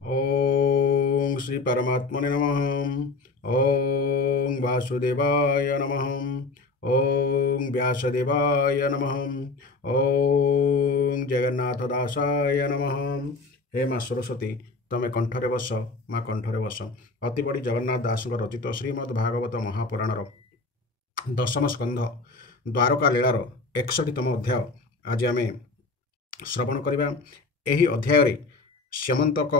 ओम श्री परमात्मने नमः। ओम वासुदेवाय नमः। ओम व्यासदेवाय नमः। ओम जगन्नाथ दासाय नमः। हे माँ सरस्वती तमे कंठरे बस, माँ कंठरे बस। अति बड़ी जगन्नाथ दास रचित श्रीमद् भागवत महापुराणर दशम स्कंध द्वारका लीलार 61तम अध्याय आज आम श्रवण करवा। ଏହି ଅଧ୍ୟାୟରେ ସ୍ୟମନ୍ତକ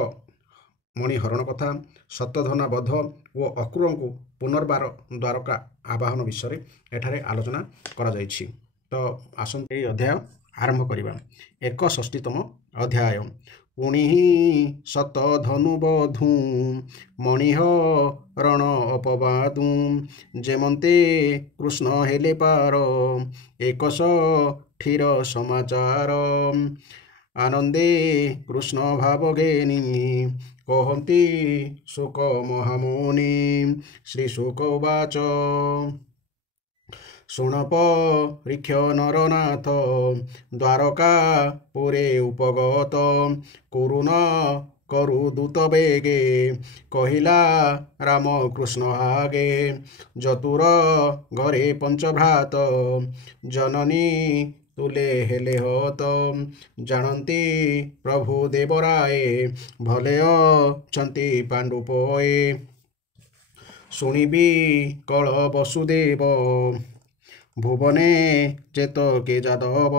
ମଣିହରଣ କଥା, ଶତଧନା ବଧ ଓ ଅକ୍ରୁରଙ୍କୁ ପୁନର୍ବାର ଦ୍ୱାରକା ଆବାହନ ବିଷୟରେ ଏଠାରେ ଆଲୋଚନା କରାଯାଇଛି। ତ ଆସନ୍ତୁ ଏହି ଅଧ୍ୟାୟ ଆରମ୍ଭ କରିବା। 61ତମ ଅଧ୍ୟାୟ। ପୁଣି ଶତଧନୁ ବଧୂ ମଣିହରଣ ଅପବାଦୁ ଯେମନ୍ତେ କୃଷ୍ଣ ହେଲେ ପାର 61ଠୀର ସମାଚାର। ଆନନ୍ଦେ କୃଷ୍ଣ ଭାବ ଘେନି କହନ୍ତି ଶୋକ ମହାମୁନି। ଶ୍ରୀ ଶୋକ ଉବାଚ ଶୁଣ ପରୀକ୍ଷ ନରନାଥ ଦ୍ୱାରକା ପୁରେ ଉପଗତ କରୁନ କରୁ ଦୂତ ବେଗେ କହିଲା ରାମକୃଷ୍ଣ ଆଗେ। ଚତୁର ଘରେ ପଞ୍ଚଭ୍ରାତ ଜନନୀ ତୁଲେ ହେଲେ ହତ ଜାଣନ୍ତି ପ୍ରଭୁ ଦେବରାଏ ଭଲେ ଅଛନ୍ତି ପାଣ୍ଡୁପଏ। ଶୁଣିବି କଳ ବସୁଦେବ ଭୁବନେ ଚେତକେ ଯାଦବ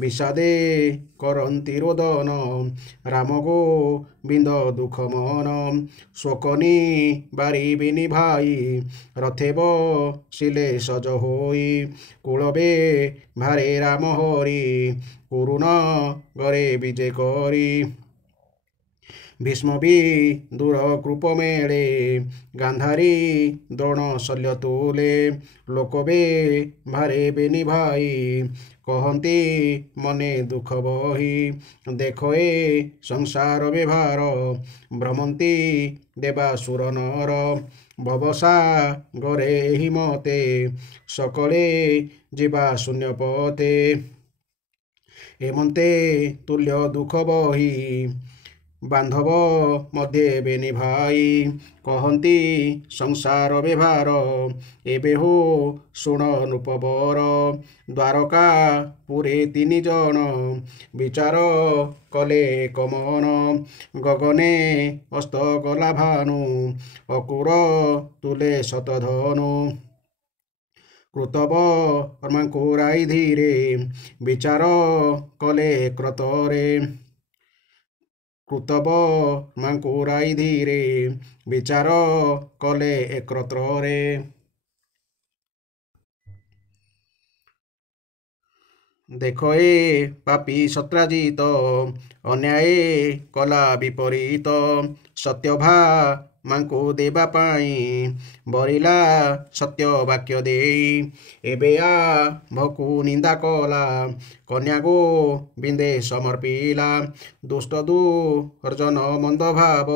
ବିଷାଦେ କରନ୍ତି ରୋଦନ ରାମ ଗୋବିନ୍ଦ ଦୁଃଖ ମନ। ଶୋକନି ବାରିବିନି ଭାଇ ରଥେ ବସିଲେ ସଜ ହୋଇ କୂଳବେ ଭାରେ ରାମ ହରି କରୁଣ ଗରେ ବିଜେ କରି। ଭୀଷ୍ମ ବି ଦୂର କୃପ ମେଳେ ଗାନ୍ଧାରୀ ଦ୍ରୋଣ ଶଲ୍ୟ ତୁଲେ ଲୋକବେ ଭାରେ ବେନି ଭାଇ କହନ୍ତି ମନେ ଦୁଃଖ ବହି। ଦେଖ ଏ ସଂସାର ବ୍ୟବହାର ଭ୍ରମନ୍ତି ଦେବାସୁର ନର ଭବସା ଗରେ ଏହି ମତେ ସକଳେ ଯିବା ଶୂନ୍ୟ ପତେ। ଏମନ୍ତେ ତୁଲ୍ୟ ଦୁଃଖ ବହି ବାନ୍ଧବ ମଧ୍ୟ ବେନି ଭାଇ କହନ୍ତି ସଂସାର ବ୍ୟବହାର ଏବେ ହୋ ଶୁଣ ନୃପବର। ଦ୍ୱାରକା ପୁରେ ତିନି ଜଣ ବିଚାର କଲେ କମନ ଗଗନେ ଅସ୍ତ ଗଲା ଭାନୁ ଅକୁର ତୁଲେ ଶତଧନୁ। କୃତବର୍ମାଙ୍କୁ ରାଇ ଧୀରେ ବିଚାର କଲେ କ୍ରତରେ କୃତବର୍ମାଙ୍କୁ ରାଇ ଧୀରେ ବିଚାର କଲେ ଏକ୍ରତ୍ରରେ। ଦେଖ ଏ ପାପୀ ସତ୍ରାଜିତ ଅନ୍ୟାୟ କଲା ବିପରୀତ ସତ୍ୟଭା ମାଙ୍କୁ ଦେବା ପାଇଁ ବରିଲା ସତ୍ୟ ବାକ୍ୟ ଦେଇ। ଏବେ ଆ ଭକୁ ନିନ୍ଦା କଲା କନ୍ୟା ଗୋବିନ୍ଦେ ସମର୍ପିଲା। ଦୁଷ୍ଟ ଦୁର୍ଜନ ମନ୍ଦ ଭାବ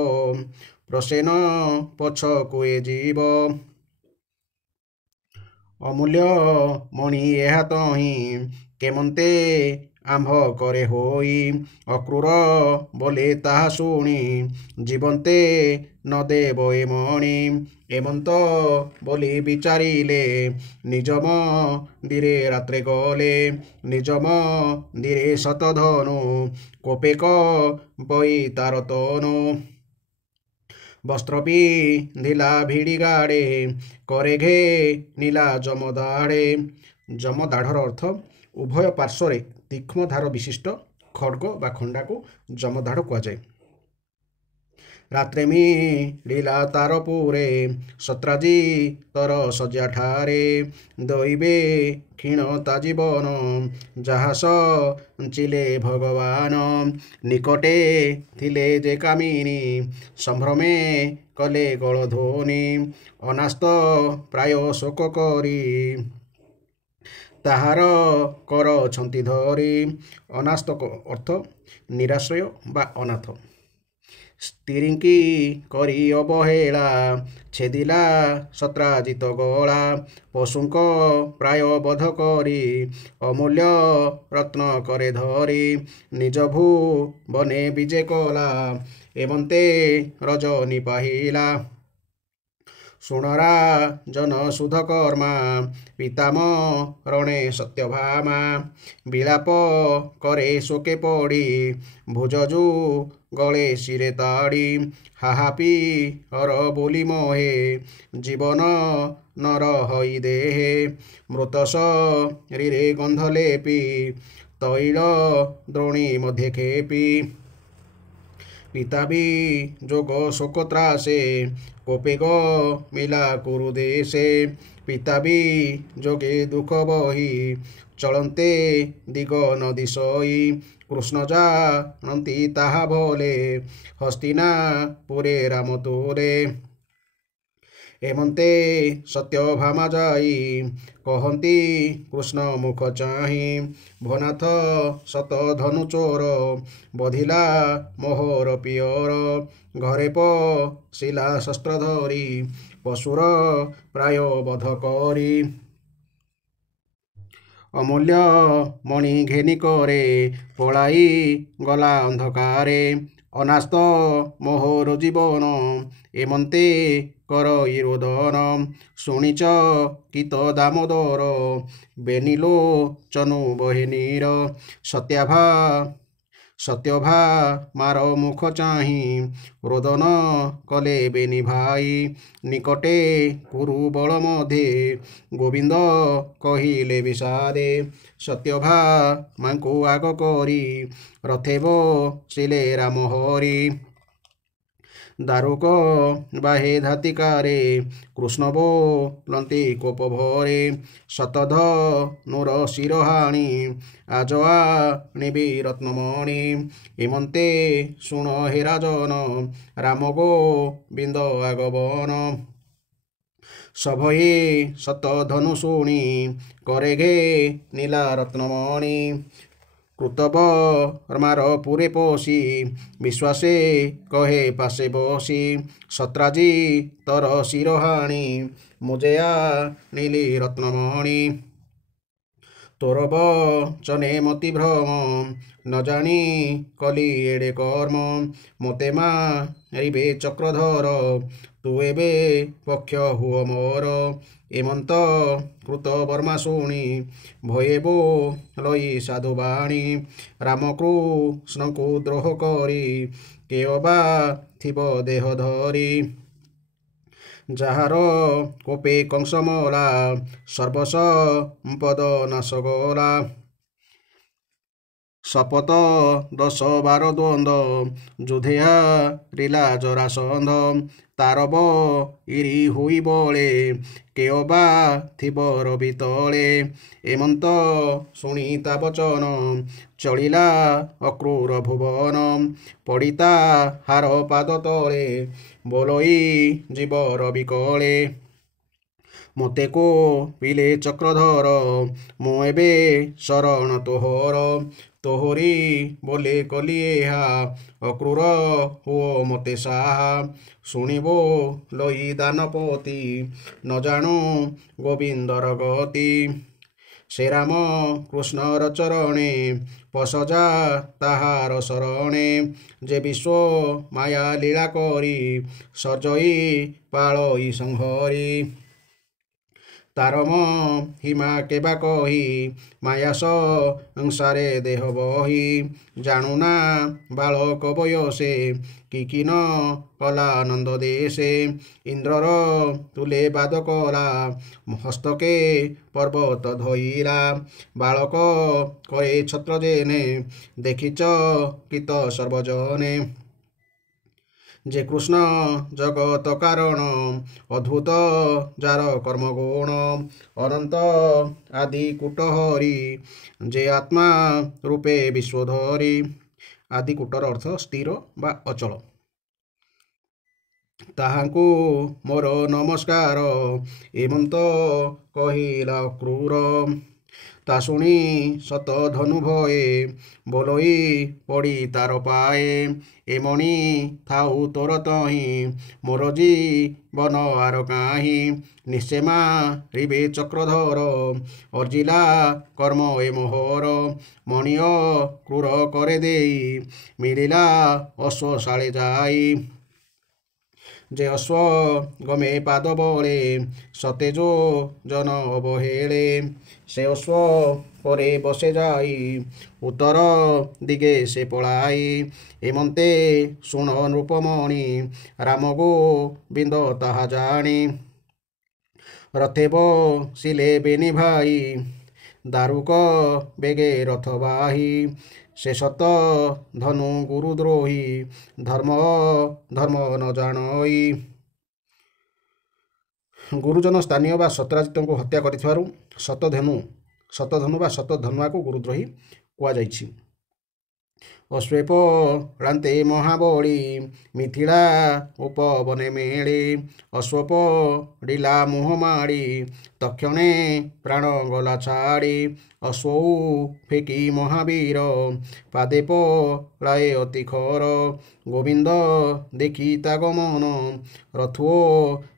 ପ୍ରସେନ ପଛକୁ ଏ ଯିବ। ଅମୂଲ୍ୟ ମଣି ଏହା ତହିଁ କେମନ୍ତେ ଆମ୍ଭ କରେ ହୋଇ ଅକ୍ରୂର ବୋଲେ ତାହା ଶୁଣି ଜୀବନ୍ତେ ନ ଦେବ ଏ ମଣି। ଏମନ୍ତ ବୋଲି ବିଚାରିଲେ ନିଜ ମନ୍ଦିରେ ରାତ୍ରେ ଗଲେ ନିଜ ମନ୍ଦିରେ ଶତଧନୁ କୋପେକ ବଇ ତାର ତନୁ। ବସ୍ତ୍ର ପିନ୍ଧିଲା ଭିଡ଼ି ଗାଡ଼େ କରେ ଘେ ନୀଲା ଯମଦାଢ଼େ। ଯମଦାଢ଼ର ଅର୍ଥ ଉଭୟ ପାର୍ଶ୍ୱରେ ତୀକ୍ଷ୍ଣ ଧାର ବିଶିଷ୍ଟ ଖଡ୍ଗ ବା ଖଣ୍ଡାକୁ ଯମଦାଢ଼ କୁହାଯାଏ। ରାତ୍ରେ ମିଳିଲା ତାର ପୁରେ ସତ୍ରାଜିତର ଶଯ୍ୟା ଠାରେ ଦଇବେ କ୍ଷୀଣ ତା ଜୀବନ ଯାହା ସଞ୍ଚିଲେ ଭଗବାନ। ନିକଟେ ଥିଲେ ଯେ କାମିନୀ ସମ୍ଭ୍ରମେ କଲେ ଗଳଧ୍ୱନି ଅନାସ୍ତ ପ୍ରାୟ ଶୋକ କରି ତାହାର କର ଅଛନ୍ତି ଧରି। ଅନାସ୍ତ ଅର୍ଥ ନିରାଶ୍ରୟ ବା ଅନାଥ। ସ୍ତ୍ରୀଙ୍କି କରି ଅବହେଳା ଛେଦିଲା ସତ୍ରାଜିତ ଗଳା ପଶୁଙ୍କ ପ୍ରାୟ ବଧ କରି ଅମୂଲ୍ୟ ରତ୍ନ କରେ ଧରି ନିଜ ଭୁବନେ ବିଜେ କଲା ଏମନ୍ତେ ରଜନୀ ପାହିଲା। ଶୁଣରା ଜନ ସୁଧ କର୍ମା ପିତାମ ରଣେ ସତ୍ୟଭାମା। ବିଳାପ କରେ ଶୋକେ ପଡ଼ି ଭୁଜଜୁ ଗଳେ ଶିରେ ତାଡ଼ି। ହାହାପି ହର ବୋଲି ମୋହେ ଜୀବନ ନର ହଇ ଦେହେ। ମୃତ ଶରୀରେ ଗନ୍ଧ ଲେପି ତୈଳ ଦ୍ରୋଣୀ ମଧ୍ୟ ଖେପି। ପିତା ବି ଯୋଗ ଶୋକ ତ୍ରାସେ କୋପେ ଗ ମିଲା କୁରୁ ଦେଶେ। ପିତା ବି ଯୋଗେ ଦୁଃଖ ବହି ଚଳନ୍ତେ ଦିଗ ନଦୀ ସଇ। କୃଷ୍ଣ ଜାଣନ୍ତି ତାହା ଭଲେ ହସ୍ତିନାପୁରେ ରାମ ତୁରେ। ଏମନ୍ତେ ସତ୍ୟଭାମା ଯାଇ କହନ୍ତି କୃଷ୍ଣ ମୁଖ ଚାହିଁ। ଭନାଥ ଶତ ଧନୁ ଚୋର ବଧିଲା ମୋହର ପିଅର। ଘରେ ପଶିଲା ଶସ୍ତ୍ର ଧରି ପଶୁର ପ୍ରାୟ ବଧ କରି। ଅମୂଲ୍ୟ ମଣି ଘେନି କରେ ପଳାଇ ଗଲା ଅନ୍ଧକାରେ। ଅନାସ୍ତ ମୋହର ଜୀବନ ଏମନ୍ତେ କରଇ ରୋଦନ। ଶୁଣିଛ ଗୀତ ଦାମୋଦର ବେନିଲୋ ଚନୁ ବହେ ନୀର। ସତ୍ୟଭାମାର ମୁଖ ଚାହିଁ ରୋଦନ କଲେ ବେନି ଭାଇ। ନିକଟେ କୁରୁ ବଳ ମଧ୍ୟେ ଗୋବିନ୍ଦ କହିଲେ ବିଷାଦେ। ସତ୍ୟଭାମାଙ୍କୁ ଆଗ କରି ରଥେ ବସିଲେ ରାମ ହରି। ଦାରୁକ ବାହେ ଧାତିକାରେ କୃଷ୍ଣ ବୋଲନ୍ତି କୋପ ଭରେ। ଶତଧନୁର ଶିର ହାଣି ଆଜ ଆଣିବି ରତ୍ନମଣି। ଏମନ୍ତେ ଶୁଣ ହେ ରାଜନ ରାମ ଗୋବିନ୍ଦ ଆଗମନ। ସଭଏ ଶତଧନୁ ଶୁଣି କରେ ଘେନିଲା ରତ୍ନମଣି। କୃତବର୍ମାର ପୁରେ ପଶି ବିଶ୍ୱାସେ କହେ ପାଶେ ବସି। ସତ୍ରାଜିତର ଶିର ହାଣି ମୁଜେ ଆଣିଲି ରତ୍ନମଣି। ତୋର ବଚନେ ମତି ଭ୍ରମ ନ ଜାଣି କଲି ଏଡ଼େ କର୍ମ। ମୋତେ ମାରିବେ ଚକ୍ରଧର ତୁ ଏବେ ପକ୍ଷ ହୁଅ ମୋର। ଏମନ୍ତ କୃତବର୍ମା ଶୁଣି ଭୟେ ବୋଲଇ ସାଧୁ ବାଣୀ। ରାମକୃଷ୍ଣଙ୍କୁ ଦ୍ରୋହ କରି କେଅ ବା ଥିବ ଦେହ ଧରି। ଯାହାର କୋପେ କଂସ ମଲା ସର୍ବସମ୍ପଦ ନାଶ ଗଲା। ଶପଥ 10 12 ଦ୍ୱନ୍ଦ ଯୁଧେ ହାରିଲା ଜରାସନ୍ଧ। ତାର ବଇରି ହୋଇ ବଳେ କେଅ ବା ଥିବ ରବି ତଳେ। ଏମନ୍ତ ଶୁଣି ତା ବଚନ ଚଳିଲା ଅକ୍ରୂର ଭୁବନ। ପଡ଼ି ତାହାର ପାଦ ତଳେ ବୋଲଇ ଯିବ ରବି କଳେ। ମୋତେ କୋପିଲେ ଚକ୍ରଧର ମୁଁ ଏବେ ଶରଣ ତୋହର। ତୋହରି ବୋଲେ କଲି ଏହା ଅକ୍ରୂର ହୁଅ ମୋତେ ସାହା। ଶୁଣି ବୋଲଇ ଦାନପତି ନ ଜାଣୁ ଗୋବିନ୍ଦର ଗତି। ସେ ରାମ କୃଷ୍ଣର ଚରଣେ ପଶଯା ତାହାର ଶରଣେ। ଯେ ବିଶ୍ୱ ମାୟା ଲୀଳା କରି ସଜଇ ପାଳଇ ସଂହରି। ତାର ମହିମା କେବା କହି ମାୟା ସଂସାରେ ଦେହ ବହି। ଜାଣୁନା ବାଳକ ବୟସେ କି ନ କଲା ନନ୍ଦ ଦେଶେ। ଇନ୍ଦ୍ରର ତୁଲେ ବାଦ କଲା ହସ୍ତକେ ପର୍ବତ ଧଇଲା। ବାଳକ କରେ ଛତ୍ର ଜେନେ ଦେଖିଛ କିତ ସର୍ବଜନେ। ଯେ କୃଷ୍ଣ ଜଗତ କାରଣ ଅଦ୍ଭୁତ ଯାର କର୍ମଗୁଣ। ଅନନ୍ତ ଆଦି କୂଟ ହରି ଯେ ଆତ୍ମା ରୂପେ ବିଶ୍ୱଧରି। ଆଦି କୂଟର ଅର୍ଥ ସ୍ଥିର ବା ଅଚଳ। ତାହାଙ୍କୁ ମୋର ନମସ୍କାର ଏମନ୍ତ କହିଲା ଅକ୍ରୂର। ତା ଶୁଣି ସତ ଧନୁ ଭଏ ବୋଲଇ ପଡ଼ି ତାର ପାଏ। ଏ ମଣି ଥାଉ ତୋର ତହିଁ ମୋର ଜୀବନ ଆର କାହିଁ। ନିଶ୍ଚେ ମାରିବେ ଚକ୍ରଧର ଅର୍ଜିଲା କର୍ମ ଏ ମୋହର। ମଣିଅ କ୍ରୂର করে ଦେଇ ମିଳିଲା ଅଶ୍ୱଶାଳେ ଯାଇ। যে অশ্ব গমে পাদ বলে সতে যোজন অবহেলে। সে অশ্ব পরে বসে যাই উত্তর দিগে সে পলাই। এমন্তে শুণ নৃপমণি রাম গোবিন্দ তাহা জানি। রথে বসিলে বেনি ভাই দারুক বেগে রথ বাহি। সে সত ধনু গুরুদ্রোহী ধর্ম ধর্ম ନ ଜାଣଇ। ଗୁରୁଜନ ସ୍ଥାନୀୟ ବା ସତ୍ରାଜିତଙ୍କୁ ହତ୍ୟା କରିଥିବାରୁ ଶତଧନୁ ବା ଶତଧନ୍ୱାକୁ ଗୁରୁଦ୍ରୋହୀ କୁହାଯାଇଛି। ଅଶ୍ୱେପ ରାନ୍ତେ ମହାବଳୀ ମିଥିଳା ଉପବନେ ମେଳି। ଅଶ୍ୱପ ଡିଲା ମୁହଁ ମାଡ଼ି ତକ୍ଷଣେ ପ୍ରାଣ ଗଲା ଛାଡ଼ି। ଅଶ୍ୱଉ ଫେକି ମହାବୀର ପାଦେ ପଳାଏ ଅତି ଖର। ଗୋବିନ୍ଦ ଦେଖି ତା ଗମନ ରଥୁଅ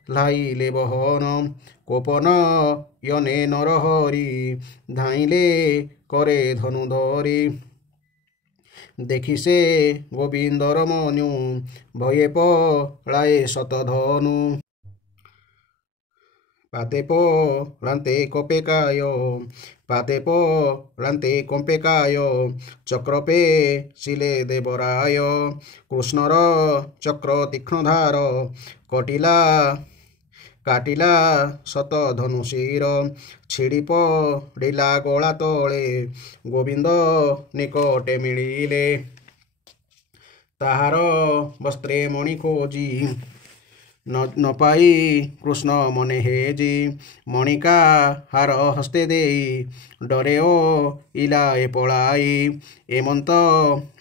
ଲାଇଲେ ବହନ। କୋପନ ୟନେ ନରହରି ଧାଇଁଲେ করে ধনু ধরি। দেখি সে গোবিন্দর মনু ভয়ে পলায়ে শতধনু। পাতে পলান্তে কম্পে কায় চক্রপে শিলে দেবরায়। কৃষ্ণর চক্র তীক্ষ্ণধার কাটিলা শত ধনু শির। ছিড়ি পড়িলা গলা তଳେ গোবিন্দ নিকটে মিଳିলে। তাহার বস্ত্রে মণি খোঁজি ন পাই কৃষ্ণ মনে হেজি। মণিকা হার হস্তে দেই ডরে ও ইলা এ পলাই। এমন্ত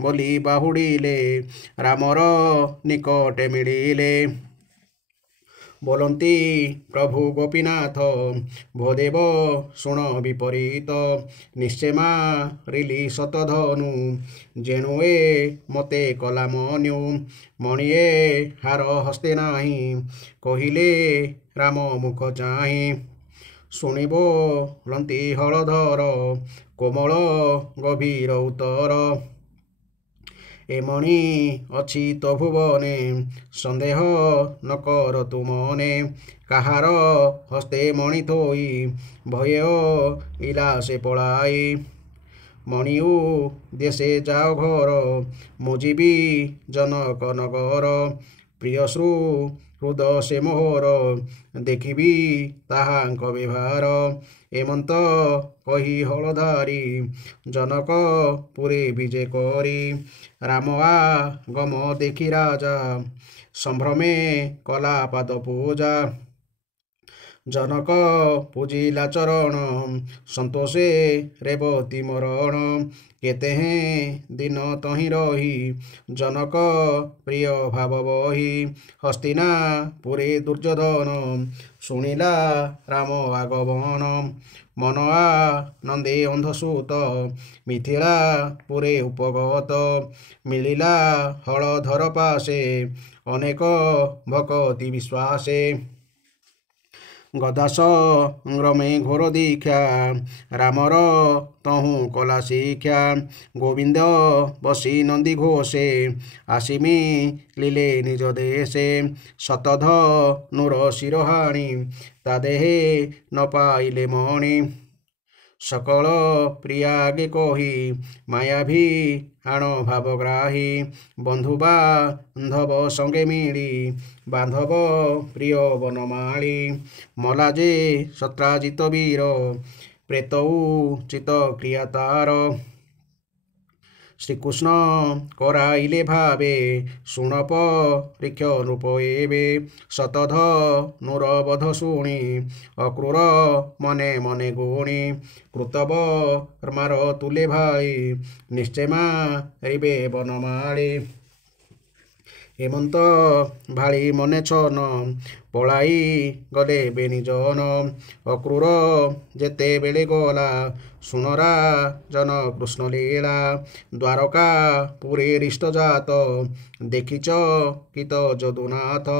বলি বাহুড়িলে রামর নিকটে মিଳିলে। बोलती प्रभु गोपीनाथ भोदेव शुण विपरीत। निश्चय मारिली शतधनु जेणु ए मते कला मन्यु। मणिए हार हस्ते नाही कहिले राम मुख चाहि। शुणी बोलती हलधर कोमल गभीर उतर। ए मणि अछि तो भुवने सन्देह न कर तु मने। काहार हस्ते मणि थोई भये इला से पलाई। मणिउ देशे जाओ घर मुजिबी जनक नगर। प्रिय हृद से मोहर देखिबी ताहांक व्यवहार। एमंत कही हलधारी जनक पुरे विजे करी। राम आगम देखि राजा संभ्रमे कला पाद पूजा। जनक पूजिला चरण संतोषे रेवती मरण। केते हैं दिन तहि रही जनक प्रिय भाव बही। हस्तिनापुरे दुर्योधन शुणिला राम आगमन। मन आनंदे अंधसूत मिथिलापुरे उपगत। मिलिला हलधर पासे अनेक भक्ति विश्वासे। गदा संग्रमे घोर दीक्षा रामर तहु कला शिक्षा। गोविंद बसी नंदी घोषे आसिमी लीले निज देशे। शतधनुर शिरोहाणी ता देहे न पाइले मणि। सकल प्रियागे कही माया भी आण भावग्राही। बंधु बांधव संगे मिली बांधव प्रिय बनमाली। मला जे सत्राजित वीर प्रेतऊ चित क्रिया तार। श्रीकृष्ण कराइले भावे शुण परीक्ष नृप एवे। शतधनुर बध शुणी अक्रूर मने मने गुणी। कृतवर्मार तुले भाई निश्चय मारिबे बनमाली। ହେମନ୍ତ ଭାଳି ମନେ ଛନ ପଳାଇ ଗଲେ ବେନିଜନ ଅକ୍ରୂର ଯେତେବେଳେ ଗଲା ଶୁଣରା ଜନ କୃଷ୍ଣ ଲୀଳା ଦ୍ୱାରକା ପୁରୀ ରିଷ୍ଟଜାତ ଦେଖିଛ କିତ ଯଦୁନାଥ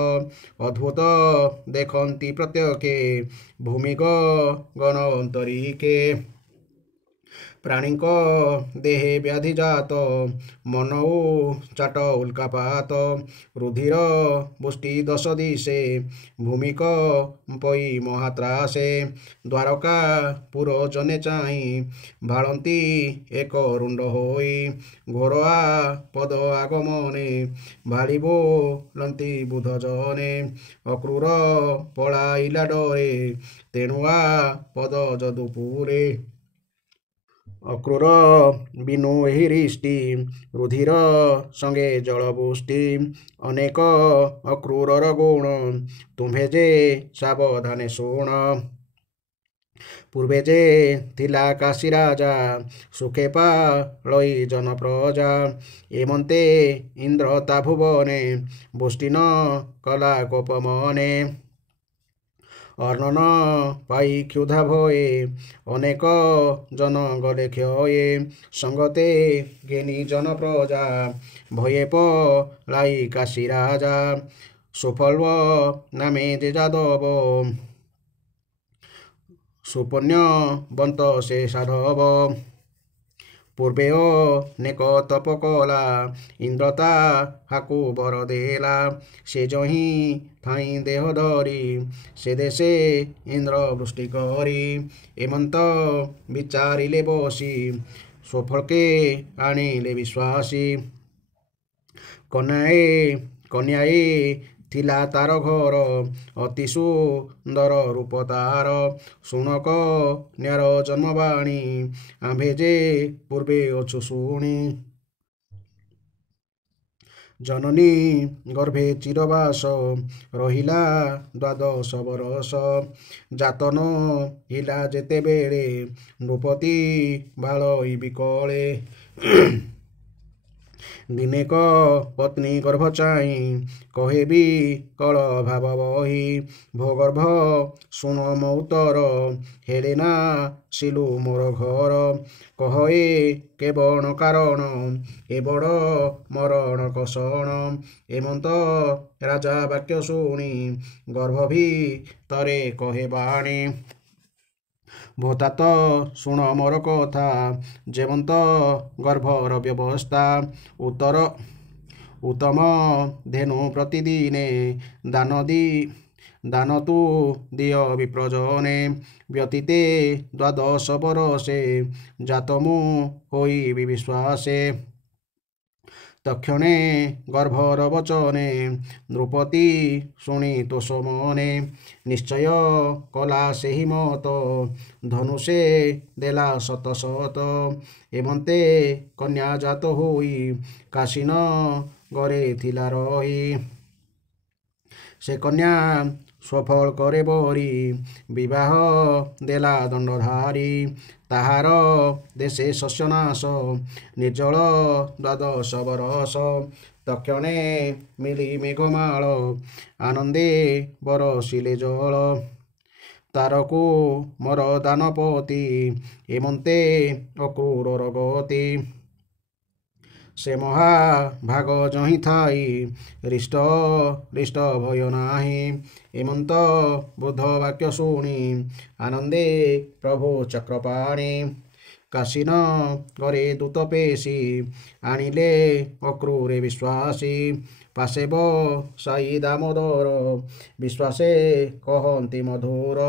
ଅଦ୍ଭୁତ ଦେଖନ୍ତି ପ୍ରତ୍ୟକେ ଭୂମିଗ ଗଣ ଅନ୍ତରିକେ ପ୍ରାଣୀଙ୍କ ଦେହେ ବ୍ୟାଧିଜାତ ମନଉ ଚାଟ ଉଲ୍କାପାତ ରୁଧିର ବୃଷ୍ଟି ଦଶ ଦିଶେ ଭୂମିକ ପଇ ମହାତ୍ରାସେ ଦ୍ୱାରକା ପୁର ଜନେ ଚାହିଁ ଭାଳନ୍ତି ଏକ ରୁଣ୍ଡ ହୋଇ ଘୋରଆ ପଦ ଆଗମନେ ଭାଳି ବୋଲନ୍ତି ବୁଧ ଜନେ ଅକ୍ରୂର ପଳାଇଲା ଡରେ ତେଣୁଆ ପଦ ଯଦୁପୁରେ ଅକ୍ରୂର ବିନୁ ଏହି ରିଷ୍ଟି ରୁଧିର ସଙ୍ଗେ ଜଳବୃଷ୍ଟି ଅନେକ ଅକ୍ରୂରର ଗୁଣ ତୁମ୍ଭେ ଯେ ସାବଧାନେ ଶୁଣ ପୂର୍ବେ ଯେ ଥିଲା କାଶୀ ରାଜା ସୁଖେ ପାଳଇ ଜନପ୍ରଜା ଏମନ୍ତେ ଇନ୍ଦ୍ର ତା ଭୁବନେ ବୃଷ୍ଟି ନ କଲା କୋପ ମନେ ଅର୍ଣ୍ଣନ ପାଇ କ୍ଷୁଧା ଭଏ ଅନେକ ଜନ ଗଲେ କ୍ଷୟେ ସଙ୍ଗତେ ଘେନି ଜନ ପ୍ରଜା ଭয়ে ପଳାଇ କାଶୀ ରାଜା ସୁଫଳ ନାମେ ଯେ ଯାଦବ ସୁପୁଣ୍ୟବନ୍ତ ସେ ସାଧବ ପୂର୍ବେ ଅନେକ ତପ କଲା ଇନ୍ଦ୍ର ତାହାକୁ ବର ଦେଲା ସେ ଯହିଁ ଥାଇ ଦେହ ଧରି ସେ ଦେଶେ ଇନ୍ଦ୍ର ବୃଷ୍ଟି କରି ଏମନ୍ତ ବିଚାରିଲେ ବସି ସ୍ୱଫଳକେ ଆଣିଲେ ବିଶ୍ୱାସୀ କନ୍ୟାଏ ଥିଲା ତାର ଘର ଅତି ସୁନ୍ଦର ରୂପ ତାର ଶୁଣ କନ୍ୟାର ଜନ୍ମବାଣୀ ଆମ୍ଭେ ଯେ ପୂର୍ବେ ଅଛୁ ଶୁଣି ଜନନୀ ଗର୍ଭେ ଚିରବାସ ରହିଲା ଦ୍ୱାଦଶ ବରଷ ଜାତନ ହେଲା ଯେତେବେଳେ ନୃପତି ଭାଳଇ ବିକଳେ ଦିନେକ ପତ୍ନୀ ଗର୍ଭ ଚାହିଁ କହେବି କଳ ଭାବ ବହି ଭୋଗର୍ଭ ଶୁଣ ମୋ ଉତ୍ତର ହେଲେ ନା ସିଲୁ ମୋର ଘର କହ ଏ କେବଳ କାରଣ ଏ ବଡ଼ ମରଣ କଷଣ ଏମନ୍ତ ରାଜା ବାକ୍ୟ ଶୁଣି ଗର୍ଭ ଭିତରେ କହେ ବାଣୀ ଭୋତାତ ଶୁଣ ମୋର କଥା ଯେମନ୍ତ ଗର୍ଭର ବ୍ୟବସ୍ଥା ଉତ୍ତମ ଧେନୁ ପ୍ରତିଦିନେ ଦାନ ତୁ ଦିଅ ବିପ୍ରଜନେ ବ୍ୟତୀତେ ଦ୍ୱାଦଶ ବରଷେ ଜାତ ମୁଁ ହୋଇବି ବିଶ୍ୱାସେ ତକ୍ଷଣେ ଗର୍ଭର ବଚନେ ନୃପତି ଶୁଣି ତୋଷ ମନେ ନିଶ୍ଚୟ କଲା ସେହି ମତ ଧନୁଷେ ଦେଲା ଶତ ଶତ ଏମନ୍ତେ କନ୍ୟା ଜାତ ହୋଇ କାଶୀନ ଗରେ ଥିଲା ରହି ସେ କନ୍ୟା ସ୍ୱଫଳ କରେ ବରି ବିବାହ ଦେଲା ଦଣ୍ଡଧାରୀ ତାହାର ଦେଶେ ଶସ୍ୟନାଶ ନିର୍ଜଳ ଦ୍ୱାଦଶ ବରଷ ତକ୍ଷଣେ ମିଳି ମେଘମାଳ ଆନନ୍ଦେ ବରସିଲେ ଜଳ ତାରକୁ ମୋର ଦାନପତି ଏମନ୍ତେ ଅକ୍ରୂରର ଗତି ସେ ମହାଭାଗ ଯହିଁ ଥାଇ ରିଷ୍ଟ ଭୟ ନାହିଁ ଏମନ୍ତ ବୁଧ ବାକ୍ୟ ଶୁଣି ଆନନ୍ଦେ ପ୍ରଭୁ ଚକ୍ରପାଣି କାଶୀନ ଗରେ ଦୂତ ପେଶି ଆଣିଲେ ଅକ୍ରୂରେ ବିଶ୍ୱାସୀ ପାଶେ ବସାଇ ଦାମୋଦର ବିଶ୍ୱାସେ କହନ୍ତି ମଧୁର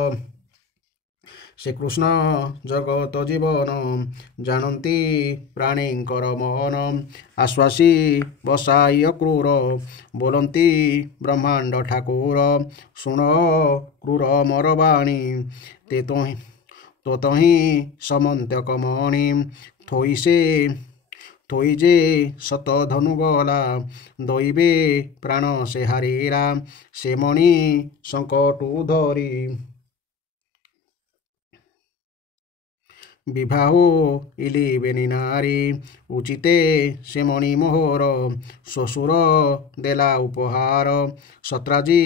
ଶ୍ରୀକୃଷ୍ଣ ଜଗତ ଜୀବନ ଜାଣନ୍ତି ପ୍ରାଣୀଙ୍କର ମନ ଆଶ୍ୱାସୀ ବସାଇ ଅକ୍ରୂର ବୋଲନ୍ତି ବ୍ରହ୍ମାଣ୍ଡ ଠାକୁର ଶୁଣ କ୍ରୂର ମୋର ବାଣୀ ତୋତହିଁ ସମନ୍ତ୍ୟକ ମଣି ଥୋଇ ଯେ ଶତ ଧନୁ ଗଲା ଦଇବେ ପ୍ରାଣ ସେ ହାରିଲା ସେ ମଣି ସଙ୍କଟୁ ଧରି ବିବାହ ଇଲିବେନି ନାରୀ ଉଚିତେ ସେ ମଣି ମୋହର ଶ୍ୱଶୁର ଦେଲା ଉପହାର ସତ୍ରାଜି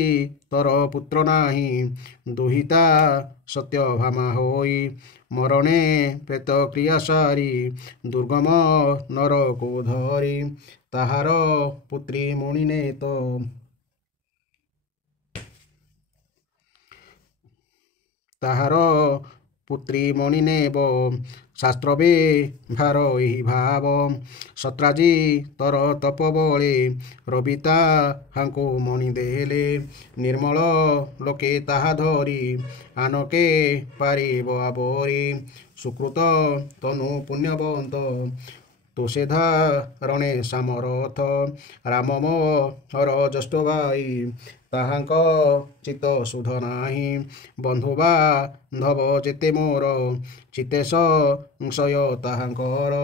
ତର ପୁତ୍ର ନାହିଁ ଦୁହିତା ସତ୍ୟଭାମା ହୋଇ ମରଣେ ପ୍ରେତ କ୍ରିୟା ସାରି ଦୁର୍ଗମ ନରକୁ ଧରି ତାହାର ପୁତ୍ରୀ ମଣିନେ ତ ତାହାର ପୁତ୍ରୀ ମଣି ନେବ ଶାସ୍ତ୍ରବେ ଭାର ଏହି ଭାବ ସତ୍ରାଜି ତର ତପ ବଳେ ରବିତା ହାଙ୍କୁ ମଣି ଦେଲେ ନିର୍ମଳ ଲୋକେ ତାହା ଧରି ଆନକେ ପାରିବ ଆବରି ସୁକୃତ ତନୁ ପୁଣ୍ୟବନ୍ତ ତୁଷେଧା ରଣେ ସାମରଥ ରାମ ହର ଜ୍ୟେଷ୍ଠ ଭାଇ ତାହାଙ୍କ ଚିତ ସୁଧ ନାହିଁ ବନ୍ଧୁ ବାନ୍ଧବ ଯେତେ ମୋର ଚିତେ ସଂଶୟ ତାହାଙ୍କର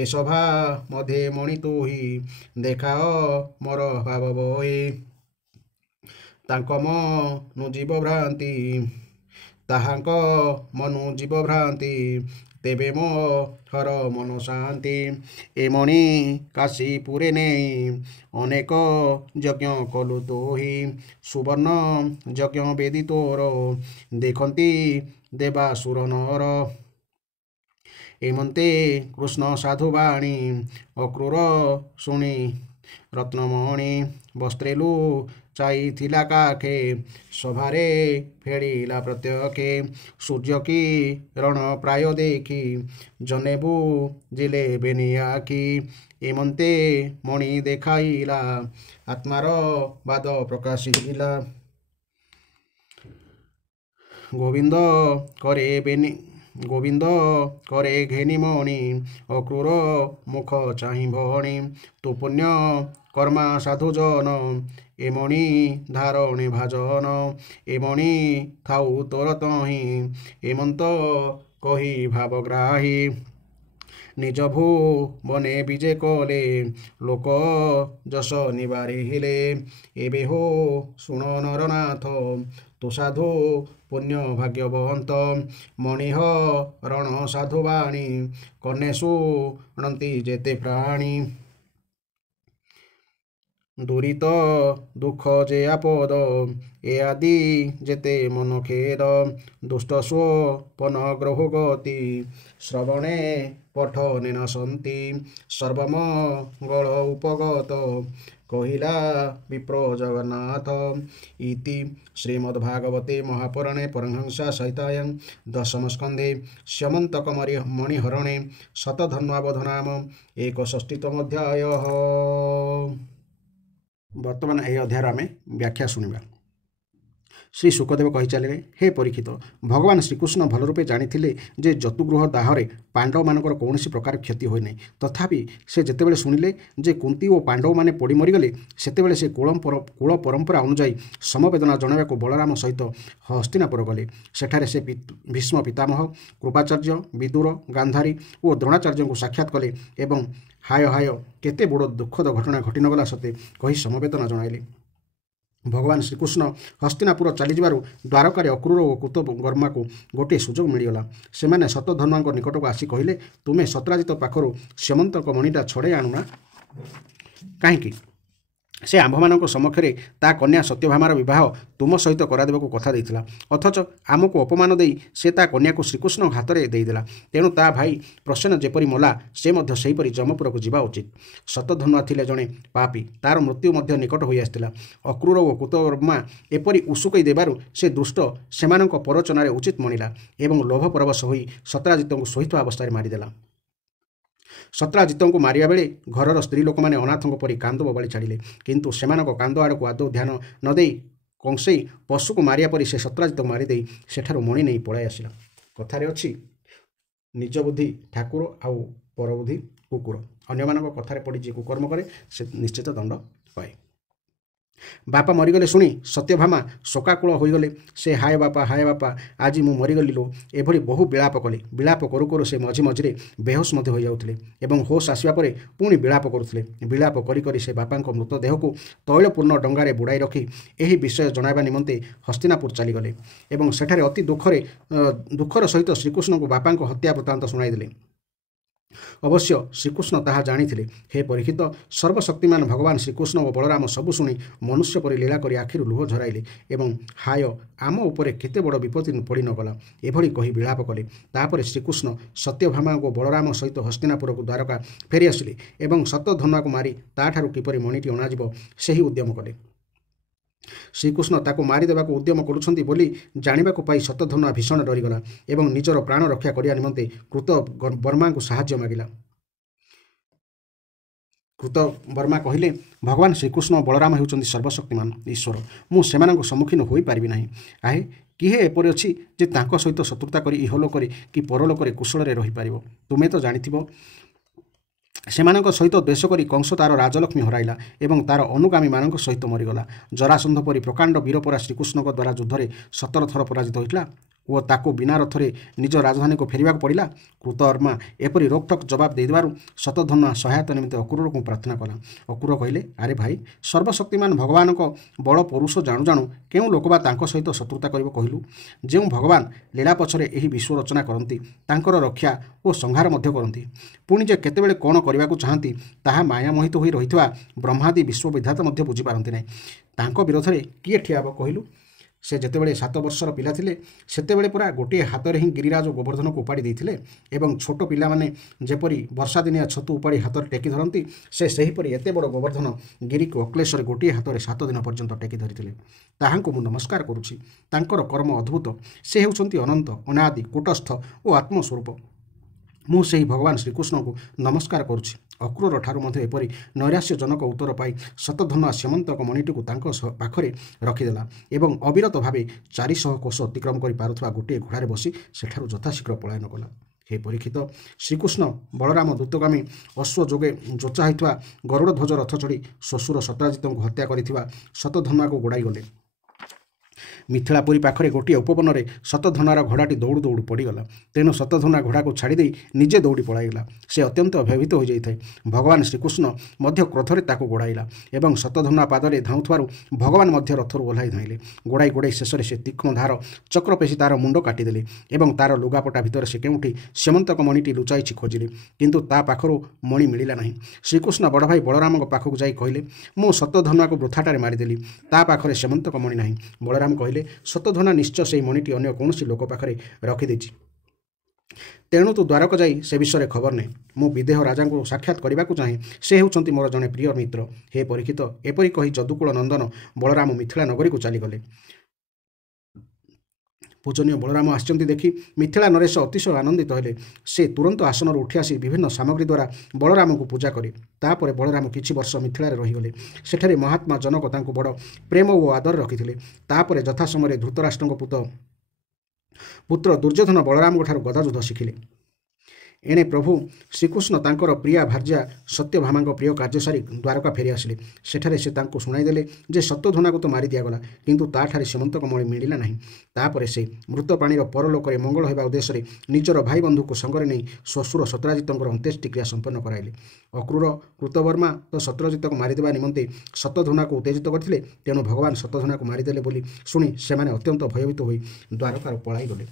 ଏ ସଭା ମଧ୍ୟେ ମଣି ତୁହି ଦେଖାଅ ମୋର ଭାବ ବହି ତାଙ୍କ ମନୁ ଜୀବ ଭ୍ରାନ୍ତି ତାହାଙ୍କ ମନୁ ଜୀବ ଭ୍ରାନ୍ତି ତେବେ ମୋ ହର ମନ ଶାନ୍ତି ଏ ମଣି କାଶୀପୁରେ ନେଇ ଅନେକ ଯଜ୍ଞ କଲୁ ତୋହି ସୁବର୍ଣ୍ଣ ଯଜ୍ଞ ବେଦୀ ତୋର ଦେଖନ୍ତି ଦେବାସୁର ନର ଏମନ୍ତେ କୃଷ୍ଣ ସାଧୁବାଣୀ ଅକ୍ରୂର ଶୁଣି ରତ୍ନମଣି ବସ୍ତ୍ରେଲୁ ଚାଇଥିଲା କାଖେ ସଭାରେ ଫେରିଲା ପ୍ରତ୍ୟକ୍ଷେ ସୂର୍ଯ୍ୟ କିରଣ ପ୍ରାୟ ଦେଖି ଜନେବୁ ଜିଲେ ବେନିଆଖି ଏମନ୍ତେ ମଣି ଦେଖାଇଲା ଆତ୍ମାର ବାଦ ପ୍ରକାଶିଲା ଗୋବିନ୍ଦ କରେ ଘେନି ମଣି ଅକ୍ରୂର ମୁଖ ଚାହିଁ ଭଣି ତୁ ପୁଣ୍ୟ କର୍ମା ସାଧୁଜନ ଏମଣି ଧାରଣେ ଭାଜନ ଏମଣି ଥାଉ ତୋର ତହିଁ ଏମନ୍ତ କହି ଭାବଗ୍ରାହୀ ନିଜ ଭୁବନେ ବିଜେ କଲେ ଲୋକ ଯଶ ନିବାରିଲେ ଏବେ ହୋ ଶୁଣ ନରନାଥ ତୁ ସାଧୁ ପୁଣ୍ୟ ଭାଗ୍ୟବନ୍ତ ମଣିହରଣ ସାଧୁବାଣୀ କନେ ଶୁଣନ୍ତି ଯେତେ ପ୍ରାଣୀ ଦୁରିତ ଦୁଃଖ ଯେ ଆପଦ ଏ ଆଦି ଯେତେ ମନ ଖେଦ ଦୁଷ୍ଟ ସ୍ୱପନ ଗ୍ରହ ଗତି ଶ୍ରବଣେ ପଠନେ ନାଶନ୍ତି ସର୍ବମଙ୍ଗଳ ଉପଗତ କହିଲା ବିପ୍ର ଜଗନ୍ନାଥ ଇତି ଶ୍ରୀମଦ୍ଭାଗବତେ ମହାପୁରାଣେ ପରମହଂସ ସହିତାୟାଂ ଦଶମ ସ୍କନ୍ଧେ ସ୍ୟମନ୍ତକ ମଣିହରଣେ ଶତଧନ୍ୱାବଧ ନାମ 61ତମ ଅଧ୍ୟାୟ। ବର୍ତ୍ତମାନ ଏହି ଅଧ୍ୟାୟର ଆମେ ବ୍ୟାଖ୍ୟା ଶୁଣିବା। ଶ୍ରୀ ଶୁକଦେବ କହି ଚାଲିଲେ, ହେ ପରୀକ୍ଷିତ, ଭଗବାନ ଶ୍ରୀକୃଷ୍ଣ ଭଲ ରୂପେ ଜାଣିଥିଲେ ଯେ ଯତୁଗୃହ ଦାହରେ ପାଣ୍ଡବମାନଙ୍କର କୌଣସି ପ୍ରକାର କ୍ଷତି ହୋଇନାହିଁ। ତଥାପି ସେ ଯେତେବେଳେ ଶୁଣିଲେ ଯେ କୁନ୍ତୀ ଓ ପାଣ୍ଡବମାନେ ପୋଡ଼ି ମରିଗଲେ, ସେତେବେଳେ ସେ କୁଳ ପରମ୍ପରା ଅନୁଯାୟୀ ସମବେଦନା ଜଣାଇବାକୁ ବଳରାମ ସହିତ ହସ୍ତିନାପୁର ଗଲେ। ସେଠାରେ ସେ ଭୀଷ୍ମ ପିତାମହ, କୃପାଚାର୍ଯ୍ୟ, ବିଦୁର, ଗାନ୍ଧାରୀ ଓ ଦ୍ରୋଣାଚାର୍ଯ୍ୟଙ୍କୁ ସାକ୍ଷାତ କଲେ ଏବଂ ହାୟ ହାୟ କେତେ ବଡ଼ ଦୁଃଖଦ ଘଟଣା ଘଟିନଗଲା ସତେ କହି ସମବେଦନା ଜଣାଇଲେ। ଭଗବାନ ଶ୍ରୀକୃଷ୍ଣ ହସ୍ତିନାପୁର ଚାଲିଯିବାରୁ ଦ୍ୱାରକାରେ ଅକ୍ରୂର ଓ କୃତବର୍ମାକୁ ଗୋଟିଏ ସୁଯୋଗ ମିଳିଗଲା। ସେମାନେ ଶତଧନ୍ୱାଙ୍କ ନିକଟକୁ ଆସି କହିଲେ, ତୁମେ ସତ୍ରାଜିତ ପାଖରୁ ସ୍ୟମନ୍ତକ ମଣିଟା ଛଡ଼ାଇ ଆଣୁନା କାହିଁକି? ସେ ଆମ୍ଭମାନଙ୍କ ସମକ୍ଷରେ ତା କନ୍ୟା ସତ୍ୟଭାମାର ବିବାହ ତୁମ ସହିତ କରାଦେବାକୁ କଥା ଦେଇଥିଲା, ଅଥଚ ଆମକୁ ଅପମାନ ଦେଇ ସେ ତା କନ୍ୟାକୁ ଶ୍ରୀକୃଷ୍ଣଙ୍କ ହାତରେ ଦେଇଦେଲା। ତେଣୁ ତା ଭାଇ ପ୍ରସେନ ଯେପରି ମଲା, ସେ ମଧ୍ୟ ସେହିପରି ଯମପୁରକୁ ଯିବା ଉଚିତ। ଶତଧନ୍ୱା ଥିଲେ ଜଣେ ପାପୀ, ତାର ମୃତ୍ୟୁ ମଧ୍ୟ ନିକଟ ହୋଇ ଆସିଥିଲା। ଅକ୍ରୂର ଓ କୃତବର୍ମା ଏପରି ଉସୁକେଇ ଦେବାରୁ ସେ ଦୁଷ୍ଟ ସେମାନଙ୍କ ପରଚନାରେ ଉଚିତ ମଣିଲା ଏବଂ ଲୋଭ ପରବଶ ହୋଇ ସତ୍ରାଜିତଙ୍କୁ ଶୋଇଥିବା ଅବସ୍ଥାରେ ମାରିଦେଲା। ସତ୍ରାଜିତଙ୍କୁ ମାରିବା ବେଳେ ଘରର ସ୍ତ୍ରୀ ଲୋକମାନେ ଅନାଥଙ୍କ ପରି କାନ୍ଦ ବୋବାଳି ଛାଡ଼ିଲେ, କିନ୍ତୁ ସେମାନଙ୍କ କାନ୍ଦ ଆଡ଼କୁ ଆଦୌ ଧ୍ୟାନ ନ ଦେଇ କଂସେଇ ପଶୁକୁ ମାରିବା ପରି ସେ ସତ୍ରାଜିତଙ୍କୁ ମାରିଦେଇ ସେଠାରୁ ମଣି ନେଇ ପଳାଇ ଆସିଲା। କଥାରେ ଅଛି, ନିଜ ବୁଦ୍ଧି ଠାକୁର ଆଉ ପରବୁଦ୍ଧି କୁକୁର। ଅନ୍ୟମାନଙ୍କ କଥାରେ ପଡ଼ି ଯିଏ କୁକର୍ମ କରେ ସେ ନିଶ୍ଚିତ ଦଣ୍ଡ ପାଏ। ବାପା ମରିଗଲେ ଶୁଣି ସତ୍ୟଭାମା ଶୋକାକୁଳ ହୋଇଗଲେ। ସେ ହାୟ ବାପା ଆଜି ମୁଁ ମରିଗଲି ଲୋ ଏଭଳି ବହୁ ବିଳାପ କଲେ। ବିଳାପ କରୁ କରୁ ସେ ମଝି ମଝିରେ ବେହୋସ୍ ମଧ୍ୟ ହୋଇଯାଉଥିଲେ ଏବଂ ହୋସ୍ ଆସିବା ପରେ ପୁଣି ବିଳାପ କରୁଥିଲେ। ବିଳାପ କରି କରି ସେ ବାପାଙ୍କ ମୃତଦେହକୁ ତୈଳପୂର୍ଣ୍ଣ ଡଙ୍ଗାରେ ବୁଡ଼ାଇ ରଖି ଏହି ବିଷୟ ଜଣାଇବା ନିମନ୍ତେ ହସ୍ତିନାପୁର ଚାଲିଗଲେ ଏବଂ ସେଠାରେ ଅତି ଦୁଃଖର ସହିତ ଶ୍ରୀକୃଷ୍ଣଙ୍କୁ ବାପାଙ୍କ ହତ୍ୟା ବୃତ୍ତାନ୍ତ ଶୁଣାଇଦେଲେ। ଅବଶ୍ୟ ଶ୍ରୀକୃଷ୍ଣ ତାହା ଜାଣିଥିଲେ। ହେ ପରୀକ୍ଷିତ, ସର୍ବଶକ୍ତିମାନ ଭଗବାନ ଶ୍ରୀକୃଷ୍ଣ ଓ ବଳରାମ ସବୁ ଶୁଣି ମନୁଷ୍ୟ ପରି ଲୀଳା କରି ଆଖିରୁ ଲୁହ ଝରାଇଲେ ଏବଂ ହାୟ ଆମ ଉପରେ କେତେ ବଡ଼ ବିପତ୍ତି ପଡ଼ି ନଗଲା ଏଭଳି କହି ବିଳାପ କଲେ। ତାପରେ ଶ୍ରୀକୃଷ୍ଣ ସତ୍ୟଭାମା ଓ ବଳରାମ ସହିତ ହସ୍ତିନାପୁରକୁ ଦ୍ୱାରକା ଫେରିଆସିଲେ ଏବଂ ଶତଧନ୍ୱାକୁ ମାରି ତାଠାରୁ କିପରି ମଣିଟି ଅଣାଯିବ ସେହି ଉଦ୍ୟମ କଲେ। ଶ୍ରୀକୃଷ୍ଣ ତାକୁ ମାରିଦେବାକୁ ଉଦ୍ୟମ କରୁଛନ୍ତି ବୋଲି ଜାଣିବାକୁ ପାଇ ଶତଧନ୍ୱା ଭୀଷଣ ଡରିଗଲା ଏବଂ ନିଜର ପ୍ରାଣ ରକ୍ଷା କରିବା ନିମନ୍ତେ କୃତବର୍ମାଙ୍କୁ ସାହାଯ୍ୟ ମାଗିଲା। କୃତବର୍ମା କହିଲେ, ଭଗବାନ ଶ୍ରୀକୃଷ୍ଣ ଓ ବଳରାମ ହେଉଛନ୍ତି ସର୍ବଶକ୍ତିମାନ ଈଶ୍ୱର। ମୁଁ ସେମାନଙ୍କ ସମ୍ମୁଖୀନ ହୋଇପାରିବି ନାହିଁ। ଆହେ, କିଏ ଏପରି ଅଛି ଯେ ତାଙ୍କ ସହିତ ଶତ୍ରୁତା କରି ଇହଲୋକରେ କି ପରଲୋକରେ କୁଶଳରେ ରହିପାରିବ? ତୁମେ ତ ଜାଣିଥିବ, ସେମାନଙ୍କ ସହିତ ଦ୍ୱେଷ କରି କଂସ ତାର ରାଜଲକ୍ଷ୍ମୀ ହରାଇଲା ଏବଂ ତାର ଅନୁଗାମୀମାନଙ୍କ ସହିତ ମରିଗଲା। ଜରାସନ୍ଧ ପରି ପ୍ରକାଣ୍ଡ ବୀରପରା ଶ୍ରୀକୃଷ୍ଣଙ୍କ ଦ୍ୱାରା ଯୁଦ୍ଧରେ 17 ଥର ପରାଜିତ ହୋଇଥିଲା ଓ ତାକୁ ବିନା ରଥରେ ନିଜ ରାଜଧାନୀକୁ ଫେରିବାକୁ ପଡ଼ିଲା। କୃତବର୍ମା ଏପରି ରୋକଠୋକ ଜବାବ ଦେଇଦେବାରୁ ଶତଧନ୍ୱା ସହାୟତା ନିମନ୍ତେ ଅକ୍ରୁରକୁ ପ୍ରାର୍ଥନା କଲା। ଅକ୍ରୁର କହିଲେ, ଆରେ ଭାଇ, ସର୍ବଶକ୍ତିମାନ ଭଗବାନଙ୍କ ବଳ ପୌରୁଷ ଜାଣୁ ଜାଣୁ କେଉଁ ଲୋକ ବା ତାଙ୍କ ସହିତ ଶତ୍ରୁତା କରିବ କହିଲୁ? ଯେଉଁ ଭଗବାନ ଲୀଳା ପଛରେ ଏହି ବିଶ୍ୱ ରଚନା କରନ୍ତି, ତାଙ୍କର ରକ୍ଷା ଓ ସଂହାର ମଧ୍ୟ କରନ୍ତି, ପୁଣି ଯେ କେତେବେଳେ କ'ଣ କରିବାକୁ ଚାହାନ୍ତି ତାହା ମାୟାମୋହିତ ହୋଇ ରହିଥିବା ବ୍ରହ୍ମାଦି ବିଶ୍ୱବିଧାତା ମଧ୍ୟ ବୁଝିପାରନ୍ତି ନାହିଁ। ତାଙ୍କ ବିରୋଧରେ କିଏ ଠିଆ ହେବ କହିଲୁ? ସେ ଯେତେବେଳେ 7 ବର୍ଷର ପିଲା ଥିଲେ ସେତେବେଳେ ପୁରା ଗୋଟିଏ ହାତରେ ହିଁ ଗିରିରାଜ ଗୋବର୍ଦ୍ଧନକୁ ଉପାଡ଼ି ଦେଇଥିଲେ ଏବଂ ଛୋଟ ପିଲାମାନେ ଯେପରି ବର୍ଷାଦିନିଆ ଛତୁ ଉପାଡ଼ି ହାତରେ ଟେକି ଧରନ୍ତି, ସେ ସେହିପରି ଏତେ ବଡ଼ ଗୋବର୍ଦ୍ଧନ ଗିରିକୁ ଅକ୍ଲେଶରେ ଗୋଟିଏ ହାତରେ 7 ଦିନ ପର୍ଯ୍ୟନ୍ତ ଟେକି ଧରିଥିଲେ। ତାହାଙ୍କୁ ମୁଁ ନମସ୍କାର କରୁଛି। ତାଙ୍କର କର୍ମ ଅଦ୍ଭୁତ। ସେ ହେଉଛନ୍ତି ଅନନ୍ତ, ଅନାଦି, କୂଟସ୍ଥ ଓ ଆତ୍ମସ୍ୱରୂପ। ମୁଁ ସେହି ଭଗବାନ ଶ୍ରୀକୃଷ୍ଣଙ୍କୁ ନମସ୍କାର କରୁଛି। ଅକ୍ରୁର ଠାରୁ ମଧ୍ୟ ଏପରି ନୈରାଶ୍ୟଜନକ ଉତ୍ତର ପାଇ ଶତଧନ୍ୱା ସ୍ୟମନ୍ତକ ମଣିଟିକୁ ତାଙ୍କ ପାଖରେ ରଖିଦେଲା ଏବଂ ଅବିରତ ଭାବେ 400 କୋଶ ଅତିକ୍ରମ କରି ପାରୁଥିବା ଗୋଟିଏ ଘୋଡ଼ାରେ ବସି ସେଠାରୁ ଯଥାଶୀଘ୍ର ପଳାୟନ କଲା। ହେ ପରୀକ୍ଷିତ, ଶ୍ରୀକୃଷ୍ଣ ବଳରାମ ଦ୍ରୁତଗାମୀ ଅଶ୍ୱ ଯୋଗେ ଯୋଚା ହୋଇଥିବା ଗରୁଡ଼ଧ୍ୱଜ ରଥ ଚଢ଼ି ଶ୍ୱଶୁର ସତ୍ରାଜିତଙ୍କୁ ହତ୍ୟା କରିଥିବା ଶତଧନ୍ୱାକୁ ଗୋଡ଼ାଇ ଗଲେ। ମିଥିଳାପୁରୀ ପାଖରେ ଗୋଟିଏ ଉପବନରେ ଶତଧନ୍ୱାର ଘୋଡ଼ାଟି ଦୌଡ଼ୁ ଦୌଡ଼ୁ ପଡ଼ିଗଲା। ତେଣୁ ଶତଧନ୍ୱା ଘୋଡ଼ାକୁ ଛାଡ଼ିଦେଇ ନିଜେ ଦୌଡ଼ି ପଳାଇଗଲା। ସେ ଅତ୍ୟନ୍ତ ଭୟଭୀତ ହୋଇଯାଇଥାଏ। ଭଗବାନ ଶ୍ରୀକୃଷ୍ଣ ମଧ୍ୟ କ୍ରୋଧରେ ତାକୁ ଗୋଡ଼ାଇଲା ଏବଂ ଶତଧନ୍ୱା ପାଦରେ ଧାଉଁଥିବାରୁ ଭଗବାନ ମଧ୍ୟ ରଥରୁ ଓହ୍ଲାଇ ଧାଇଁଲେ। ଗୋଡ଼ାଇ ଗୋଡ଼ାଇ ଶେଷରେ ସେ ତୀକ୍ଷ୍ଣ ଧାର ଚକ୍ର ପେଶି ତାର ମୁଣ୍ଡ କାଟିଦେଲେ ଏବଂ ତାର ଲୁଗାପଟା ଭିତରେ ସେ କେଉଁଠି ସ୍ୟମନ୍ତକ ମଣିଟି ଲୁଚାଇଛି ଖୋଜିଲେ, କିନ୍ତୁ ତା ପାଖରୁ ମଣି ମିଳିଲା ନାହିଁ। ଶ୍ରୀକୃଷ୍ଣ ବଡ଼ ଭାଇ ବଳରାମଙ୍କ ପାଖକୁ ଯାଇ କହିଲେ, ମୁଁ ଶତଧନ୍ୱାକୁ ବୃଥାଟାରେ ମାରିଦେଲି। ତା ପାଖରେ ସ୍ୟମନ୍ତକ ମଣି ନାହିଁ। ବଳରାମ କହିଲେ, ଶତଧନ୍ୱା ନିଶ୍ଚୟ ସେହି ମଣିଟି ଅନ୍ୟ କୌଣସି ଲୋକ ପାଖରେ ରଖିଦେଇଛି। ତେଣୁ ତୁ ଦ୍ୱାରକା ଯାଇ ସେ ବିଷୟରେ ଖବର ନେ। ମୁଁ ବିଦେହ ରାଜାଙ୍କୁ ସାକ୍ଷାତ କରିବାକୁ ଚାହେଁ। ସେ ହେଉଛନ୍ତି ମୋର ଜଣେ ପ୍ରିୟ ମିତ୍ର। ହେ ପରୀକ୍ଷିତ, ଏପରି କହି ଯଦୁକୁଳ ନନ୍ଦନ ବଳରାମ ମିଥିଳା ନଗରୀକୁ ଚାଲିଗଲେ। ପୂଜନୀୟ ବଳରାମ ଆସିଛନ୍ତି ଦେଖି ମିଥିଳା ନରେଶ ଅତିଶୟ ଆନନ୍ଦିତ ହେଲେ। ସେ ତୁରନ୍ତ ଆସନରୁ ଉଠି ଆସି ବିଭିନ୍ନ ସାମଗ୍ରୀ ଦ୍ୱାରା ବଳରାମଙ୍କୁ ପୂଜା କରେ। ତାପରେ ବଳରାମ କିଛି ବର୍ଷ ମିଥିଳାରେ ରହିଗଲେ। ସେଠାରେ ମହାତ୍ମା ଜନକ ତାଙ୍କୁ ବଡ଼ ପ୍ରେମ ଓ ଆଦର ରଖିଥିଲେ। ତାପରେ ଯଥା ସମୟରେ ଧୃତରାଷ୍ଟ୍ରଙ୍କ ପୁତ୍ର ଦୁର୍ଯ୍ୟୋଧନ ବଳରାମଙ୍କଠାରୁ ଗଦାଯୁଦ୍ଧ ଶିଖିଲେ। ଏଣେ ପ୍ରଭୁ ଶ୍ରୀକୃଷ୍ଣ ତାଙ୍କର ପ୍ରିୟା ଭାର୍ଯ୍ୟା ସତ୍ୟଭାମାଙ୍କ ପ୍ରିୟ କାର୍ଯ୍ୟ ସାରି ଦ୍ୱାରକା ଫେରିଆସିଲେ। ସେଠାରେ ସେ ତାଙ୍କୁ ଶୁଣାଇଦେଲେ ଯେ ଶତଧନ୍ୱାକୁ ତ ମାରି ଦିଆଗଲା, କିନ୍ତୁ ତାଠାରେ ସ୍ୟମନ୍ତକ ମଣି ମିଳିଲା ନାହିଁ। ତାପରେ ସେ ମୃତ ପ୍ରାଣୀର ପରଲୋକରେ ମଙ୍ଗଳ ହେବା ଉଦ୍ଦେଶ୍ୟରେ ନିଜର ଭାଇ ବନ୍ଧୁକୁ ସଙ୍ଗରେ ନେଇ ଶ୍ୱଶୁର ସତ୍ରାଜିତଙ୍କର ଅନ୍ତ୍ୟେଷ୍ଟିକ୍ରିୟା ସମ୍ପନ୍ନ କରାଇଲେ। ଅକ୍ରୁର କୃତବର୍ମା ତ ସତ୍ରଜିତକୁ ମାରିଦେବା ନିମନ୍ତେ ଶତଧନ୍ୱାକୁ ଉତ୍ତେଜିତ କରିଥିଲେ। ତେଣୁ ଭଗବାନ ଶତଧନ୍ୱାକୁ ମାରିଦେଲେ ବୋଲି ଶୁଣି ସେମାନେ ଅତ୍ୟନ୍ତ ଭୟଭୀତ ହୋଇ ଦ୍ୱାରକାରୁ ପଳାଇଗଲେ।